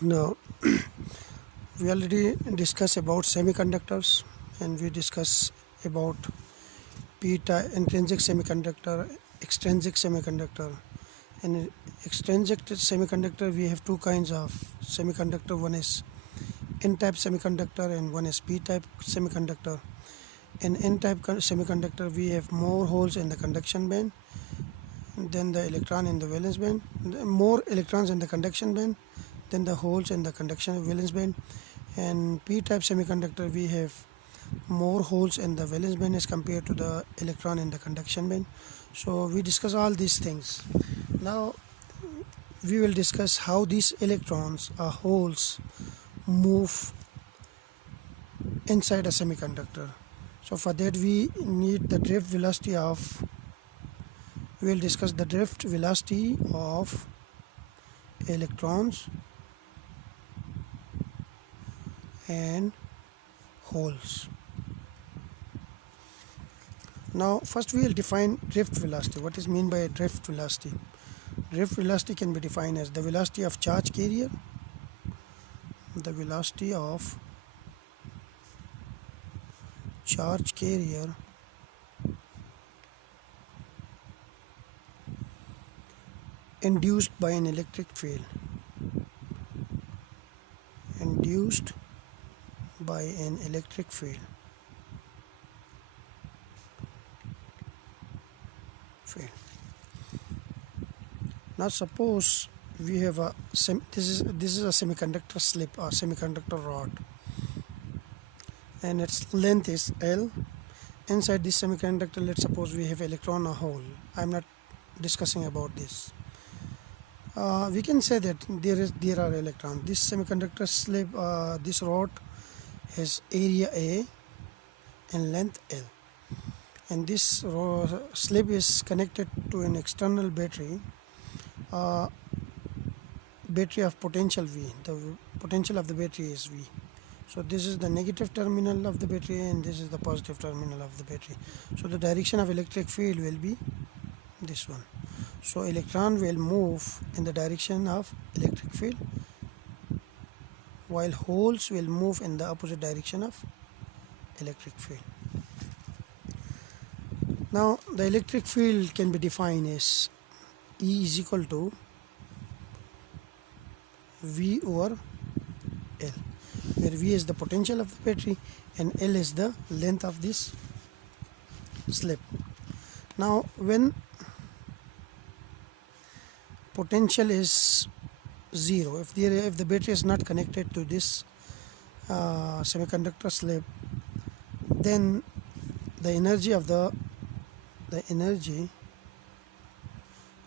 Now, we already discussed about semiconductors, and we discussed about p-type intrinsic semiconductor, extrinsic semiconductor. And extrinsic semiconductor, we have two kinds of semiconductor. One is n-type semiconductor and one is p-type semiconductor. In n-type semiconductor, we have more holes in the conduction band than the electron in the valence band. More electrons in the conduction band than the holes in the conduction valence band. And p-type semiconductor, we have more holes in the valence band as compared to the electron in the conduction band. So we discuss all these things. Now we will discuss how these electrons or holes move inside a semiconductor. So for that we need the drift velocity of, we will discuss the drift velocity of electrons and holes. Now first we will define drift velocity. What is meant by drift velocity? Drift velocity can be defined as the velocity of charge carrier, the velocity of charge carrier induced by an electric field, induced by an electric field. Now suppose we have a this is a semiconductor slip or semiconductor rod, and its length is L. Inside this semiconductor, let's suppose we have electron or hole. I'm not discussing about this. We can say that there are electrons. This semiconductor slip, this rod has area A and length L, and this slip is connected to an external battery, battery of potential V. The potential of the battery is V. So this is the negative terminal of the battery and this is the positive terminal of the battery. So the direction of electric field will be this one. So electron will move in the direction of electric field, while holes will move in the opposite direction of electric field. Now the electric field can be defined as E is equal to V over L, where V is the potential of the battery and L is the length of this slip. Now when potential is 0, if the battery is not connected to this semiconductor slip, then the energy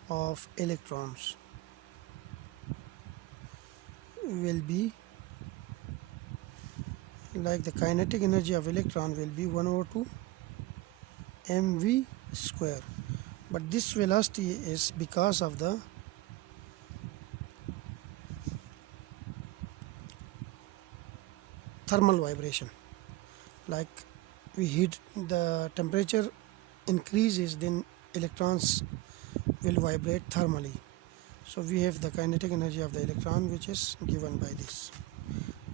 of electrons will be like the kinetic energy of electron will be 1 over 2 mv square. But this velocity is because of the thermal vibration. Like we heat, the temperature increases, then electrons will vibrate thermally. So we have the kinetic energy of the electron, which is given by this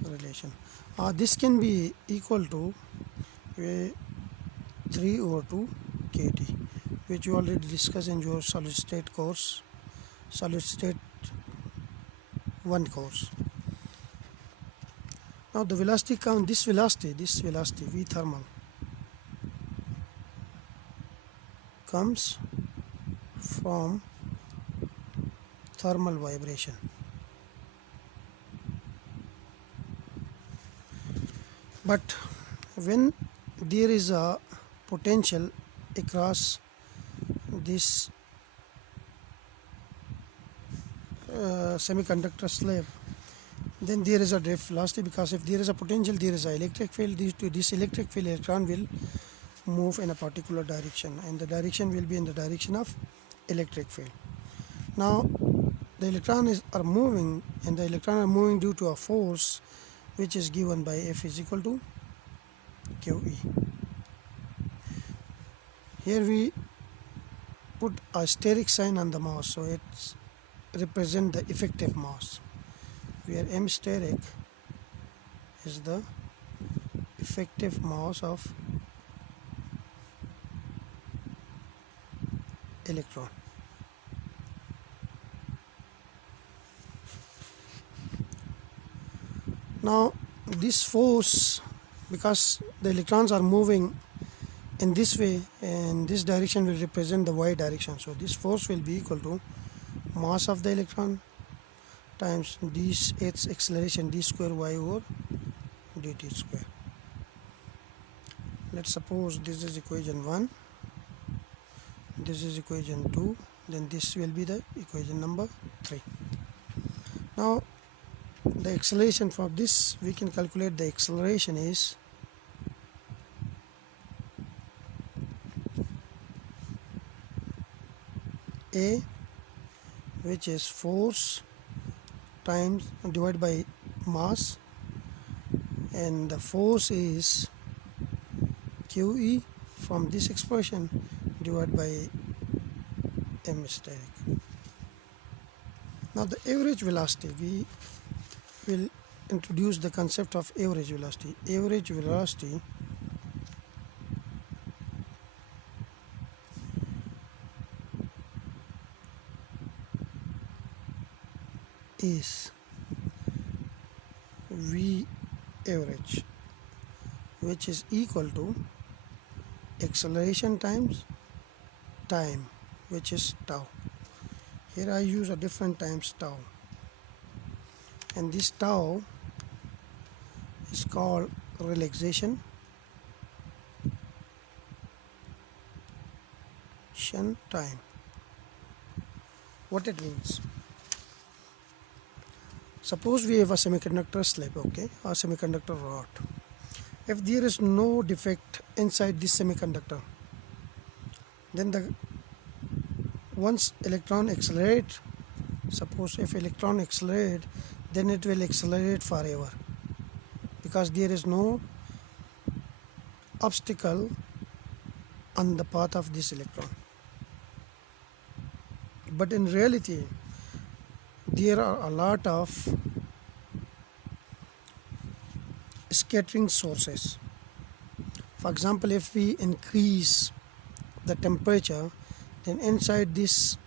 relation. This can be equal to 3 over 2 kT, which you already discussed in your solid state course, solid state 1 course. Now the velocity count, this velocity V thermal comes from thermal vibration. But when there is a potential across this semiconductor slab, then there is a drift velocity, because if there is a potential, there is an electric field. This electric field, electron will move in a particular direction, and the direction will be in the direction of electric field. Now the electrons are moving, and the electrons are moving due to a force which is given by F is equal to QE. Here we put a steric sign on the mass, so it represents the effective mass. where m steric is the effective mass of electron. Now this force, because the electrons are moving in this way, and this direction will represent the y direction, so this force will be equal to mass of the electron times its acceleration d square y over dt square. Let's suppose this is equation 1, this is equation 2, then this will be the equation number 3. Now the acceleration for this, we can calculate the acceleration is A, which is force times divided by mass, and the force is QE from this expression divided by m steric. Now the average velocity, we will introduce the concept of average velocity. Average velocity is V average, which is equal to acceleration times time, which is tau. Here I use a different times tau, and this tau is called relaxation time. What it means? Suppose we have a semiconductor slab, okay, a semiconductor rod. If there is no defect inside this semiconductor, then once electron accelerate, suppose if electron accelerate, then it will accelerate forever, because there is no obstacle on the path of this electron. But in reality, there are a lot of scattering sources. For example, if we increase the temperature, then inside this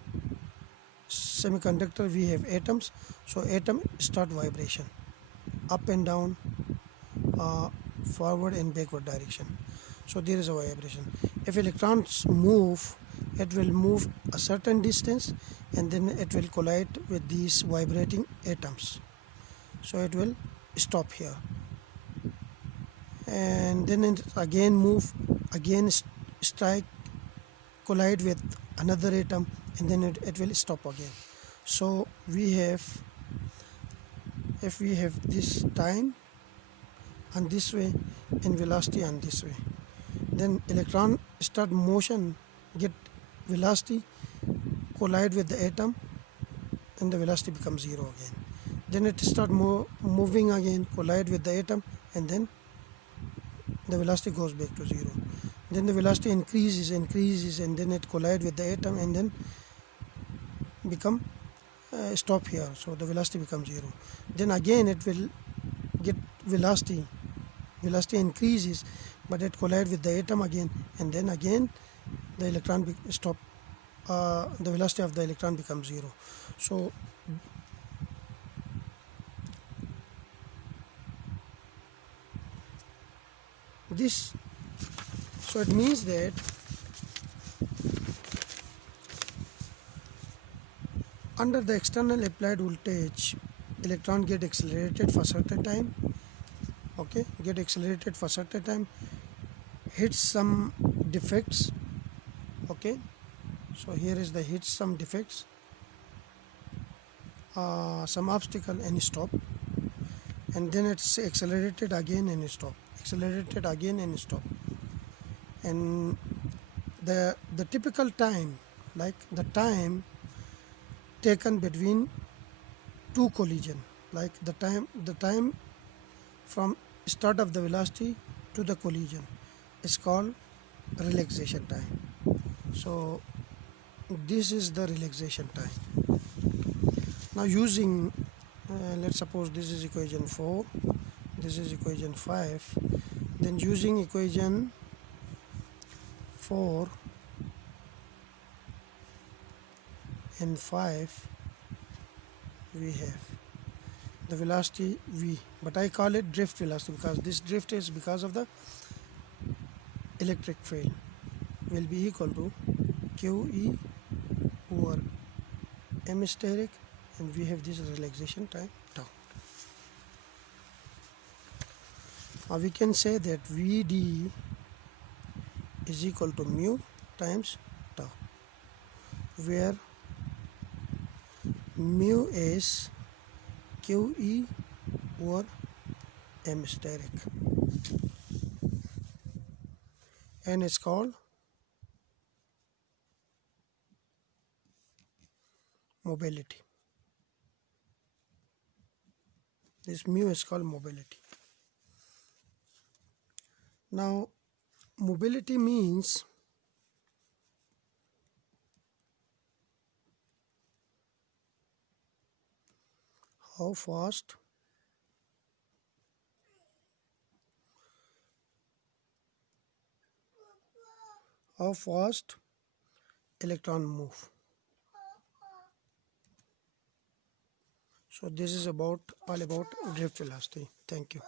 semiconductor we have atoms, so atom start vibration up and down, forward and backward direction, so there is a vibration. If electrons move, it will move a certain distance and then it will collide with these vibrating atoms, so it will stop here, and then it again move, again strike, collide with another atom, and then it will stop again. So we have, if we have this time on this way and velocity on this way, then electron start motion, get velocity, collide with the atom, and the velocity becomes 0 again. Then it start moving again, collide with the atom, and then the velocity goes back to 0. Then the velocity increases, and then it collide with the atom, and then become stop here, so the velocity becomes 0. Then again it will get velocity increases, but it collide with the atom again, and then again the electron stop, the velocity of the electron becomes 0. So this, so it means that under the external applied voltage, electron get accelerated for certain time, okay, get accelerated for certain time, hits some defects, okay, so here is the hits some defects, some obstacle, and stop, and then it's accelerated again and stop, accelerated again and stop. And the typical time, like the time taken between two collision, like the time from start of the velocity to the collision is called relaxation time. So this is the relaxation time. Now using let's suppose this is equation 4, this is equation 5. Then using equation 4 and 5, we have the velocity v, but I call it drift velocity because this drift is because of the electric field, will be equal to QE over m steric, and we have this relaxation time tau. Now we can say that Vd is equal to mu times tau, where mu is QE over m steric, and it's called mobility. This mu is called mobility. Now mobility means how fast electron move. So this is all about drift velocity. Thank you.